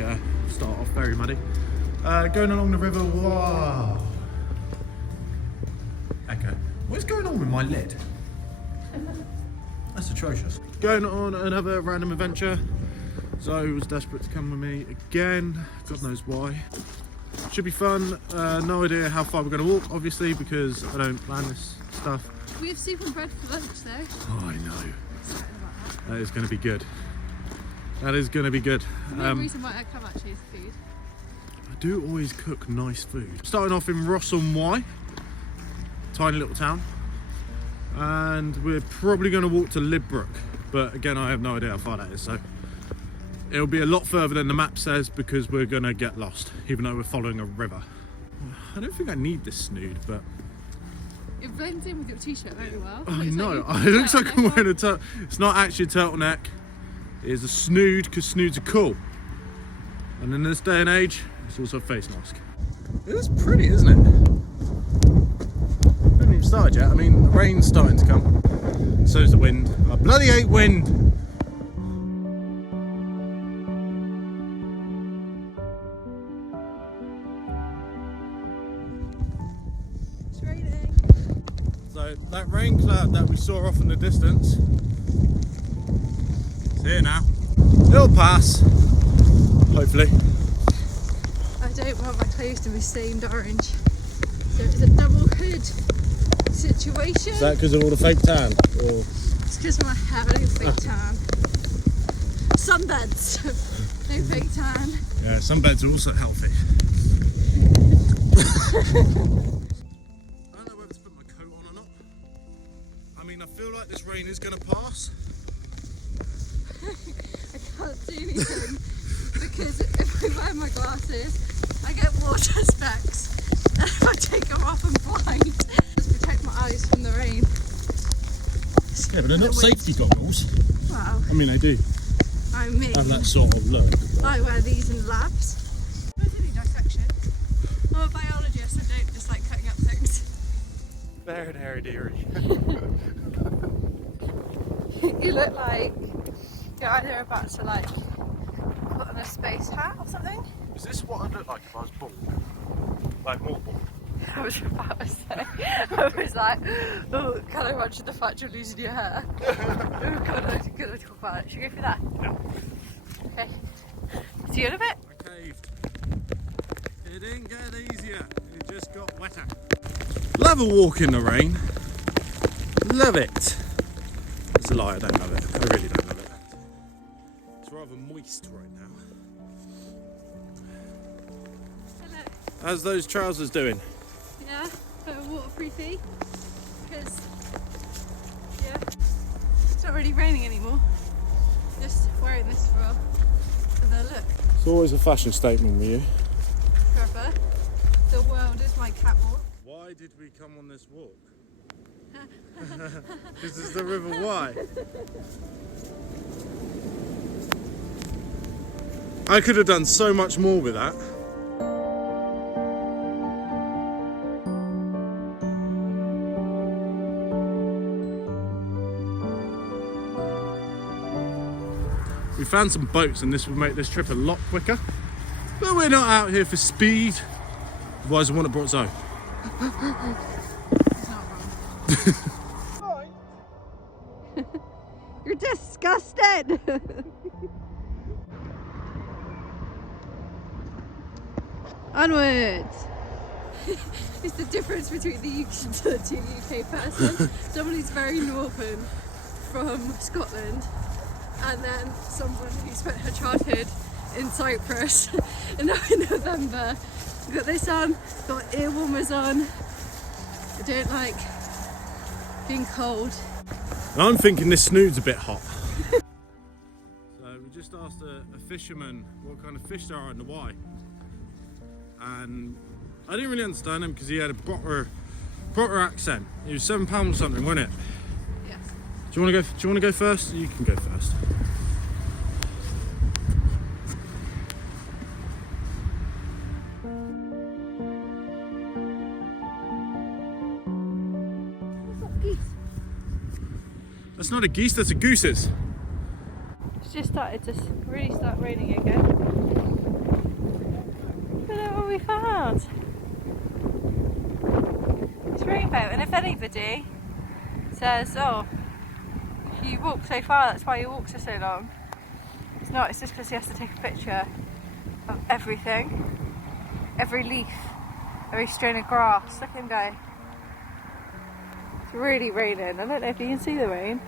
yeah, start off very muddy. Going along the river, wow. Okay, what's going on with my lid? That's atrocious. Going on another random adventure. Zoe was desperate to come with me again, God knows why. Should be fun. No idea how far we're going to walk, obviously, because I don't plan this stuff. We have soup and bread for lunch though. Oh, I know. That is going to be good. That is going to be good. No reason why I come actually is food. I do always cook nice food. Starting off in River Wye, tiny little town. And we're probably going to walk to Lydbrook. But again, I have no idea how far that is. So it'll be a lot further than the map says because we're going to get lost, even though we're following a river. I don't think I need this snood, but... It blends in with your t-shirt very well. I know, it looks like I'm wearing a turtleneck. It's not actually a turtleneck. It is a snood because snoods are cool. And in this day and age, it's also a face mask. It is pretty, isn't it? It hasn't even started yet. I mean, the rain's starting to come. So is the wind. I bloody hate wind! So that rain cloud that we saw off in the distance, it's here now. It'll pass, hopefully. I don't want my clothes to be stained orange. So it's a double hood situation. Is that because of all the fake tan? Or... It's because of my hair, no fake tan. Sunbeds, no fake tan. Yeah, sunbeds are also healthy. I mean, I feel like this rain is going to pass. I can't do anything because if I wear my glasses, I get water specks. And if I take them off, I'm blind. Just protect my eyes from the rain. Yeah, but they're not safety goggles. Wow. I mean, they do I'm me. have that sort of look. I wear these in labs. There's any dissection. I'm a biologist, I don't just like cutting up things. Very hairy-deary. You look like you're either about to like put on a space hat or something. Is this what I'd look like if I was bald? Like more bald? I was about to say. I was like, oh, can I imagine the fact you're losing your hair? Oh god, I'm gonna talk about it. Should we go for that? No. Okay. See you in a bit. I caved. It didn't get easier, it just got wetter. Love a walk in the rain. Love it. It's a lie, I don't love it. I really don't love it. It's rather moist right now. Hello. How's those trousers doing? Yeah, a waterproof fee. Because, yeah, it's not really raining anymore. Just wearing this for the look. It's always a fashion statement with you. Forever. The world is my catwalk. Why did we come on this walk? This is the River Wye. I could have done so much more with that. We found some boats and this would make this trip a lot quicker. But we're not out here for speed. Otherwise I wouldn't have brought Zoe. He's not wrong. You're disgusted! Onwards! It's the difference between the utility UK person, someone who's very northern from Scotland, and then someone who spent her childhood in Cyprus in November. We've got this on, got ear warmers on. I don't like being cold. I'm thinking this snood's a bit hot. So we just asked a fisherman what kind of fish there are in the Wye. And I didn't really understand him because he had a proper accent. He was £7 or something, wasn't it? Yes. Do you want to go first? You can go first. That's not a geese, that's a gooses. It's just started to really start raining again. Look at what we found. It's rainbow, and if anybody says, oh, you walk so far, that's why you walked for so long. It's not, it's just because he has to take a picture of everything. Every leaf, every strain of grass. Look at him go. It's really raining. I don't know if you can see the rain,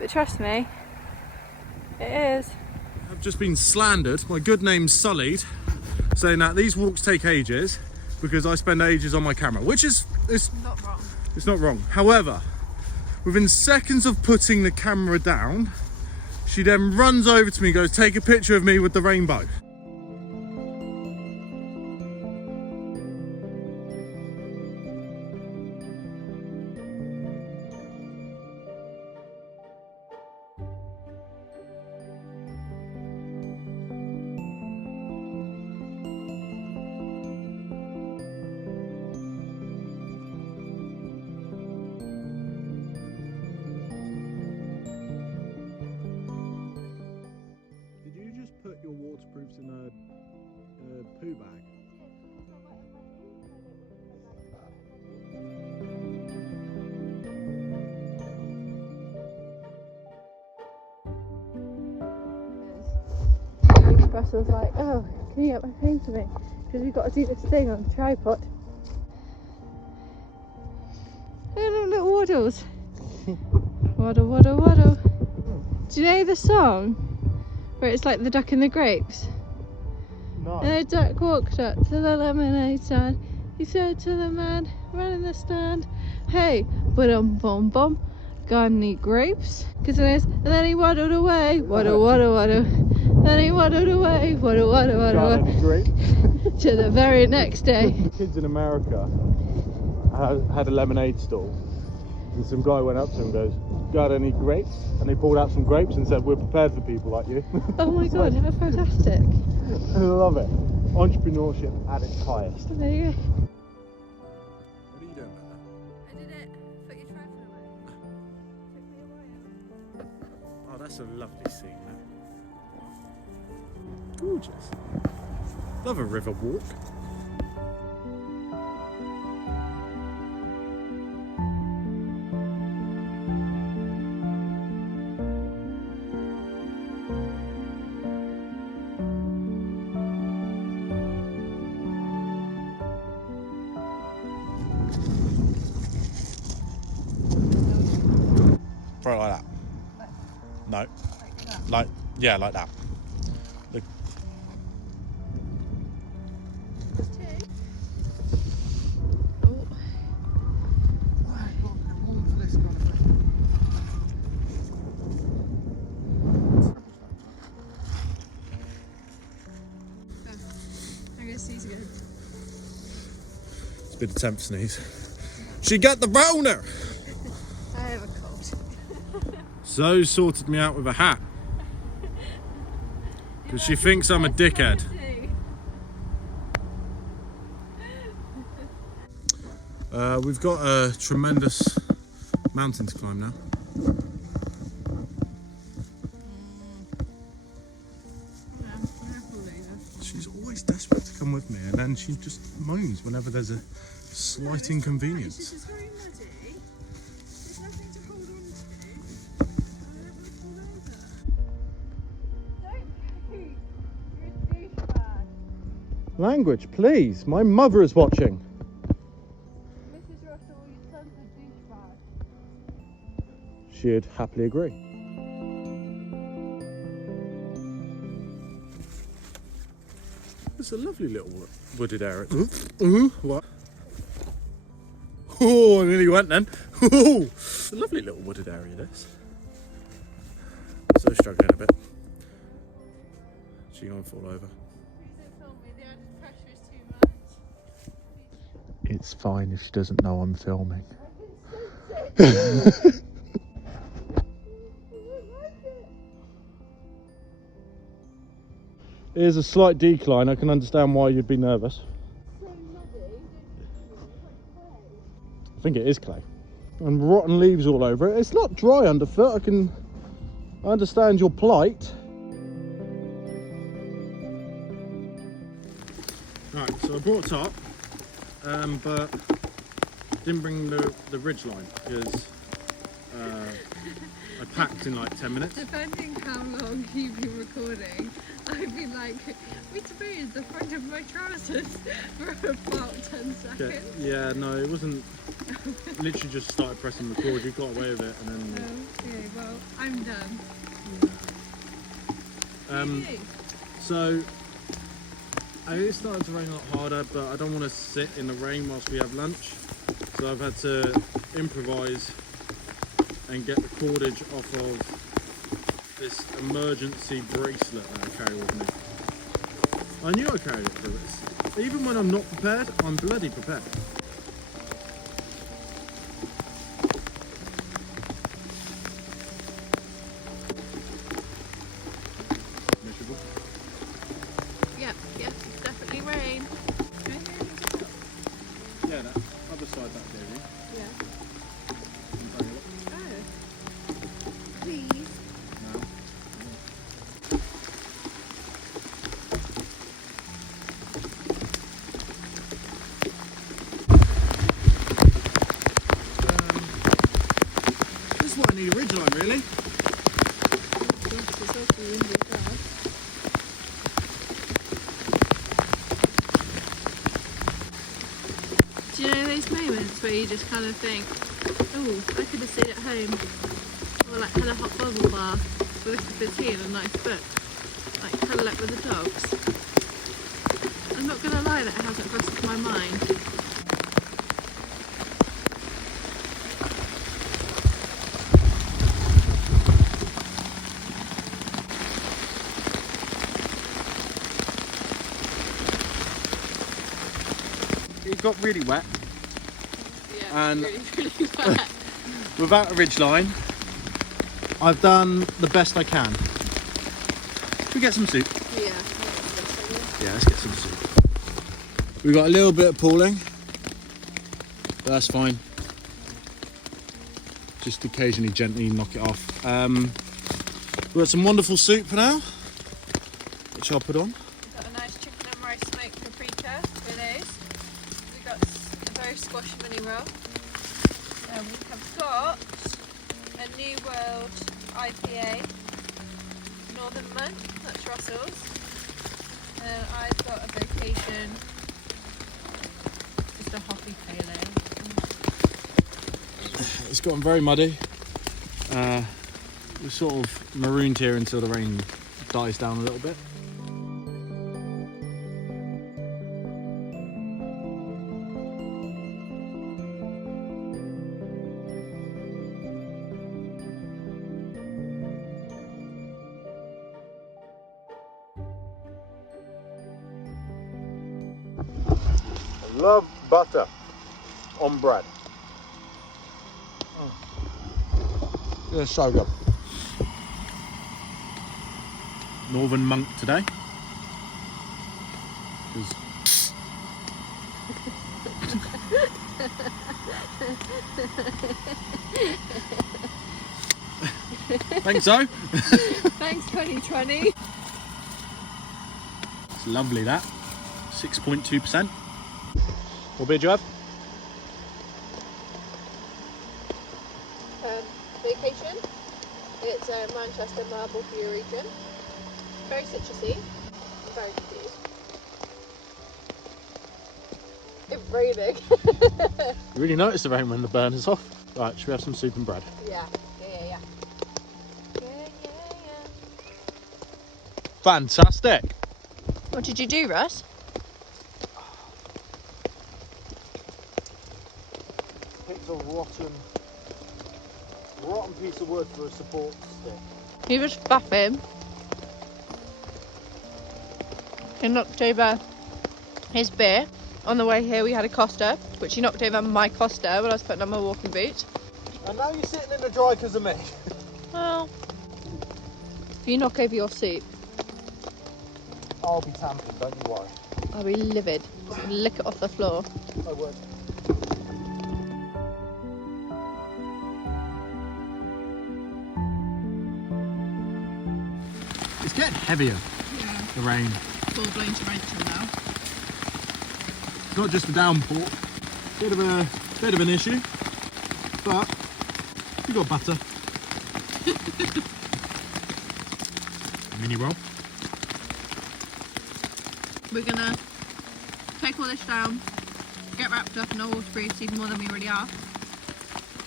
but trust me, it is. I've just been slandered, my good name's sullied, saying that these walks take ages because I spend ages on my camera, which is Not wrong. it's not wrong. However, within seconds of putting the camera down, she then runs over to me and goes, take a picture of me with the rainbow. Put your waterproofs in a poo bag. Russell's like, oh, can you get my phone for me? Because we've got to do this thing on the tripod. Look at them little waddles. Waddle, waddle, waddle. Do you know the song? Where it's like the duck and the grapes. No. And the duck walked up to the lemonade stand. He said to the man running the stand, hey, bum bum bum, got any grapes? And then he waddled away, waddle waddle waddle. Then he waddled away, waddle waddle waddle. Got any grapes? To the very next day. The kids in America had a lemonade stall, and some guy went up to him and goes, got any grapes? And they pulled out some grapes and said, we're prepared for people like you. Oh my god, that's fantastic. I love it. Entrepreneurship at its highest. There you go. What are you doing back there? I did it. Put your tripod away. Took me a while. Oh, that's a lovely scene there. Gorgeous. Love a river walk. Probably like that. No. Like, yeah, like that. Look. I'm gonna sneeze again. It's a bit of temp sneeze. She got the Rona! I have a cold. Zoe sorted me out with a hat. Because she thinks I'm a dickhead. We've got a tremendous mountain to climb now. She's always desperate to come with me, and then she just moans whenever there's a slight inconvenience. This is very muddy. There's nothing to hold on to. Don't poop. You're a douchebag. Language, please. My mother is watching. Mrs. Russell, your son's a douchebag. She'd happily agree. It's a lovely little wooded area. What? Oh, I nearly went then. Oh, it's a lovely little wooded area, this. So struggling a bit. She's going to fall over. Please don't film me. The added pressure is too much. It's fine if she doesn't know I'm filming. Here's a slight decline. I can understand why you'd be nervous. So muddy. I think it is clay. And rotten leaves all over it. It's not dry underfoot. I understand your plight. Right, so I brought a tarp, but didn't bring the ridge line because I packed in like 10 minutes. Depending how long you've been recording, I've been like, which way is the front of my trousers for about 10 seconds. Yeah, no, it wasn't. Literally just started pressing record. You got away with it, and then. Okay, well, I'm done. Yay. So it started to rain a lot harder, but I don't want to sit in the rain whilst we have lunch. So I've had to improvise and get the cordage off of this emergency bracelet that I carry with me. I knew I carried it for this. Even when I'm not prepared, I'm bloody prepared. Miserable. Yep, it's definitely rain. Yeah, that other side that baby. Yeah. I'm trying to look. Oh. Please. No. This is what I need a ridgeline, really. Gosh, it's awfully windy as well. Do you know those moments where you just kind of think, oh, I could have stayed at home, or like had a hot bubble bath with a cup of tea and a nice book, like cuddle up with the dogs? I'm not gonna lie, that it hasn't crossed my mind. It got really wet. Yeah, And- really, really wet. Without a ridgeline, I've done the best I can. We get some soup. Yeah. Yeah, let's get some soup. We got a little bit of pooling, but that's fine. Just occasionally gently knock it off. We've got some wonderful soup for now, which I'll put on. We've got a nice chicken and rice smoked paprika with those. We've got a very squash mini roll. We have got a New World IPA, Northern Month, that's Russell's. I've got a Vacation, just a hoppy pale ale. It's gotten very muddy. We're sort of marooned here until the rain dies down a little bit. I love butter on bread. It's so good. Northern Monk today. 'Cause- Think so? Thanks 2020. It's lovely that. 6.2%. What beer do you have? Vacation. It's a Manchester Marble Beer region. Very citrusy. I'm very confused. It's raining. You really notice the rain when the burner's off. Right, should we have some soup and bread? Yeah. Fantastic. What did you do, Russ? Picked a rotten piece of wood for a support stick. He was faffing. He knocked over his beer. On the way here we had a Costa, which he knocked over my Costa when I was putting on my walking boots. And now you're sitting in the dry because of me. Well, if you knock over your soup, I'll be tamping, don't you worry. I'll be livid and lick it off the floor. I would. It's getting heavier, Yeah, the rain. full blown torrential now. not just a downpour. Bit of an issue, but we got butter. Mini roll. We're gonna take all this down, get wrapped up in our waterproofs even more than we already are,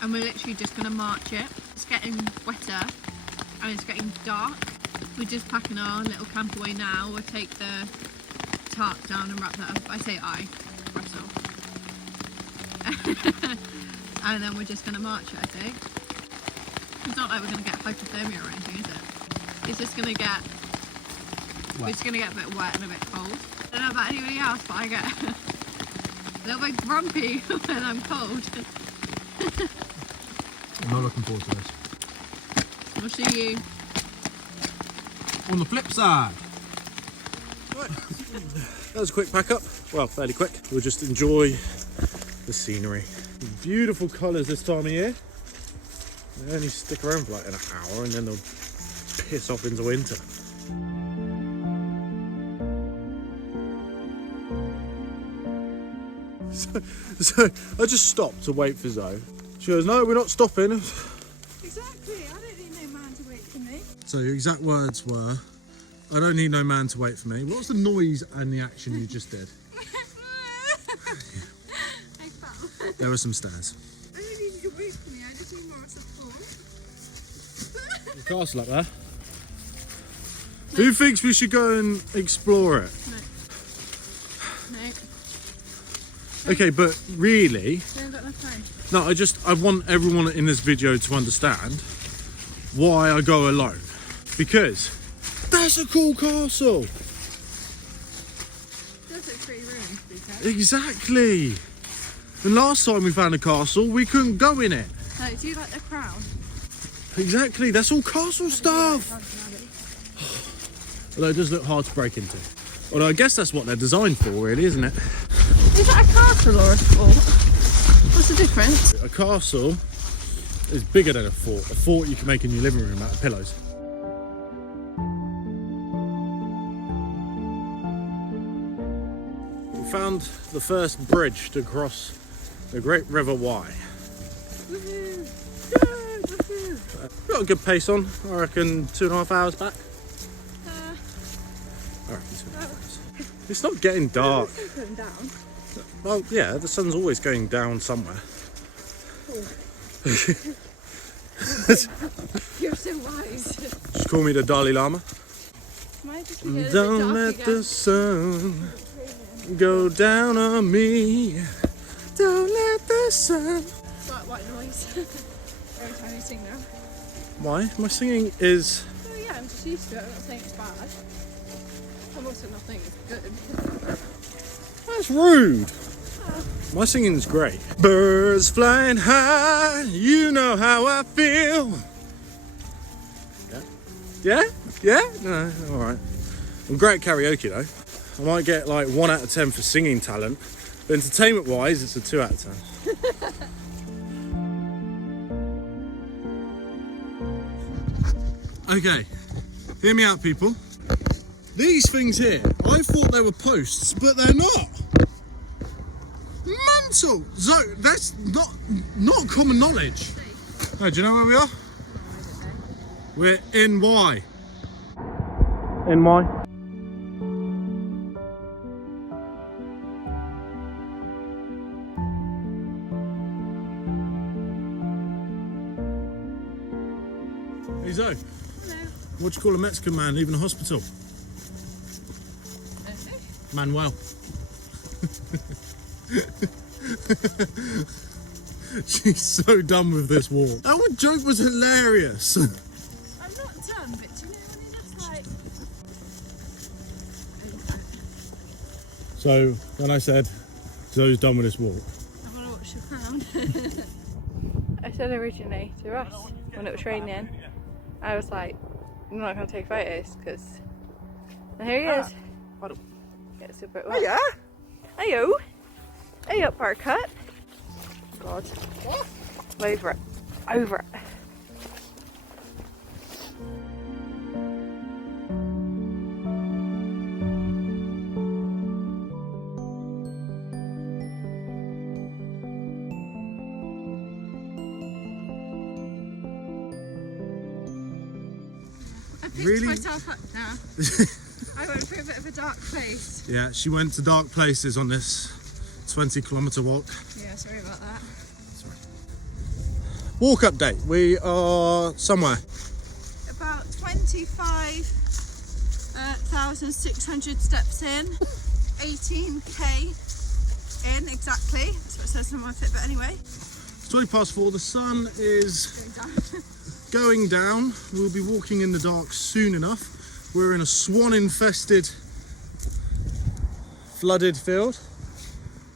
and we're literally just gonna march it. It's getting wetter and it's getting dark. We're just packing our little camp away now. We'll take the tarp down and wrap that up. I say I, Russell. And then we're just gonna march it, I think. It's not like we're gonna get hypothermia or anything, is it? It's just gonna get we're just gonna get a bit wet and a bit cold. I don't know about anybody else, but I get a little bit grumpy when I'm cold. I'm not looking forward to this. We'll see you on the flip side. Right. That was a quick pack up. Well, fairly quick. We'll just enjoy the scenery. Beautiful colours this time of year. They only stick around for like an hour and then they'll piss off into winter. So I just stopped to wait for Zoe. She goes, no, we're not stopping. Exactly, I don't need no man to wait for me. So your exact words were, I don't need no man to wait for me. What was the noise and the action you just did? I fell. There were some stairs. I don't need you to wait for me, I just need more support. The castle up there. No. Who thinks we should go and explore it? No. Okay, but really, We haven't got enough time. no, I want everyone in this video to understand why I go alone. Because that's a cool castle. That's like 3 rooms, to be fair. Exactly. The last time we found a castle, we couldn't go in it. No, do you like the crown? Exactly, that's all castle stuff. Although it does look hard to break into. Although I guess that's what they're designed for, really, isn't it? Is that a castle or a fort? What's the difference? A castle is bigger than a fort. A fort you can make in your living room out of pillows. We found the first bridge to cross the Great River Wye. Got a good pace on, I reckon 2.5 hours back. I reckon 2.5 hours. It's not getting dark. It's going down. Well, yeah, the sun's always going down somewhere. You're so wise. Just call me the Dalai Lama. Might just be a Don't bit dark let again. the sun go down on me. Don't let the sun. It's like white noise. Every time you sing now. Why? My singing is. Oh yeah, I'm just used to it. I'm not saying it's bad. I'm also not saying it's good. That's rude. My singing's great. Birds flying high, you know how I feel. Yeah? Yeah? No, alright. I'm great at karaoke though. I might get like 1 out of 10 for singing talent, but entertainment wise, it's a 2 out of 10. Okay, hear me out, people. These things here, I thought they were posts, but they're not. Mental! So that's not common knowledge. Oh, do you know where we are? We're in Wye. In Wye. Hey Zoe. Hello. What do you call a Mexican man leaving a hospital? Manuel. She's so done with this walk. That joke was hilarious. I'm not done, but do you know when you just like... So when I said Zoe's done with this walk, I want to watch the crown. I said originally to Russ when it was raining, I was like, I'm not going to take photos because... And here he is. Pardon. Get super wet. Hiya! Heyo! Hey up, Buttercup. God. What? Over it. Over it. Really? myself up now. I went through a bit of a dark place. Yeah, she went to dark places on this 20-kilometre walk. Yeah, sorry about that. Walk update. We are somewhere. About 25,600 steps in. 18k in exactly. That's what it says on my Fitbit anyway. It's 4:20. The sun is Going down. going down. We'll be walking in the dark soon enough. We're in a swan-infested, flooded field.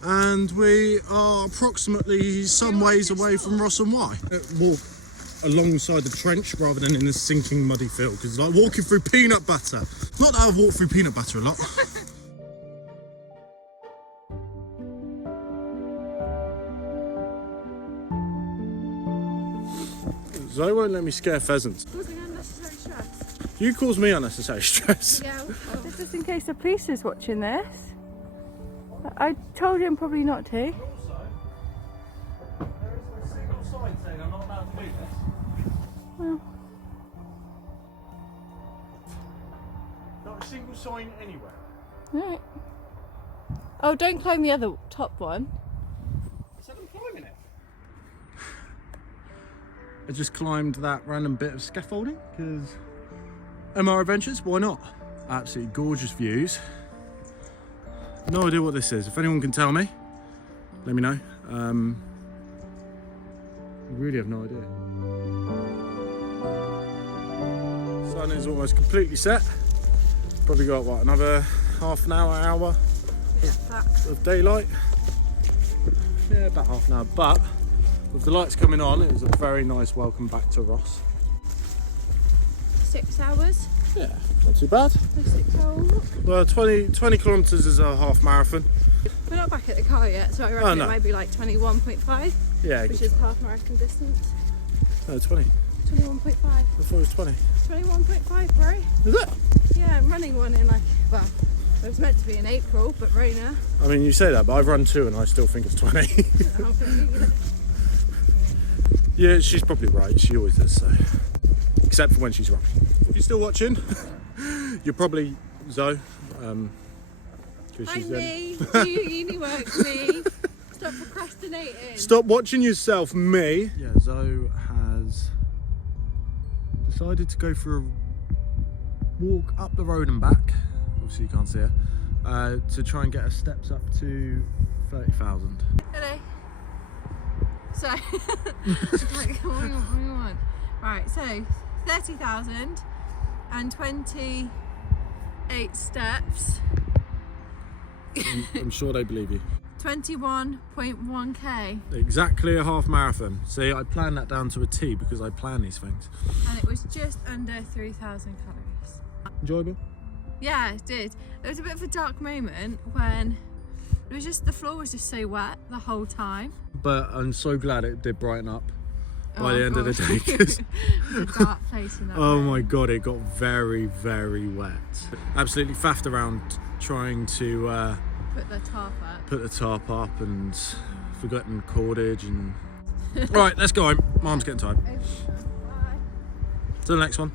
And we are approximately some ways away from River Wye. Walk alongside the trench rather than in a sinking muddy field, because it's like walking through peanut butter. Not that I've walked through peanut butter a lot. Zoe won't let me scare pheasants. Causing unnecessary stress. You cause me unnecessary stress. Yeah. Just in case the police is watching this. I told him probably not to. Also, there isn't a single sign saying I'm not allowed to do this. Well, Not a single sign anywhere. right. Oh, don't climb the other top one. I said I'm climbing it. I just climbed that random bit of scaffolding because MR Adventures, why not? Absolutely gorgeous views. No idea what this is. If anyone can tell me, let me know. I really have no idea. Sun is almost completely set. Probably got what, another half an hour Yeah, that. of daylight. Yeah, about half an hour. But with the lights coming on, it was a very nice welcome back to Ross. 6 hours. Yeah, not too bad. A 6 hour walk. Well, 20 kilometres is a half marathon. We're not back at the car yet, so I reckon no. it might be like 21.5, Yeah, which is half marathon distance. no, 20. 21.5. I thought it was 20. 21.5, bro. Is it? Yeah, I'm running one in like, well, it was meant to be in April, but Rona. I mean, you say that, but I've run 2 and I still think it's 20. Yeah, she's probably right. She always is, so. Except for when she's wrong. If you're still watching, you're probably Zoe. 'Cause Hi she's me, do uni work me. Stop procrastinating. Stop watching yourself, me. Yeah, Zoe has decided to go for a walk up the road and back. Obviously you can't see her. To try and get her steps up to 30,000. Hello. So, like, what do you want? Right, so 30,000 and 28 steps. I'm sure they believe you. 21.1k, Exactly a half marathon. See, I planned that down to a T because I plan these things. and it was just under 3,000 calories. Enjoyable? Yeah, it did. There was a bit of a dark moment when it was just, the floor was just so wet the whole time. But I'm so glad it did brighten up by the end of the gosh. day. 'Cause It was a dark place in that oh room. my god, it got very, very wet. Absolutely faffed around trying to Put the tarp up. put the tarp up and forgotten cordage and... Right, let's go home. Mum's getting tired. Bye. Till the next one.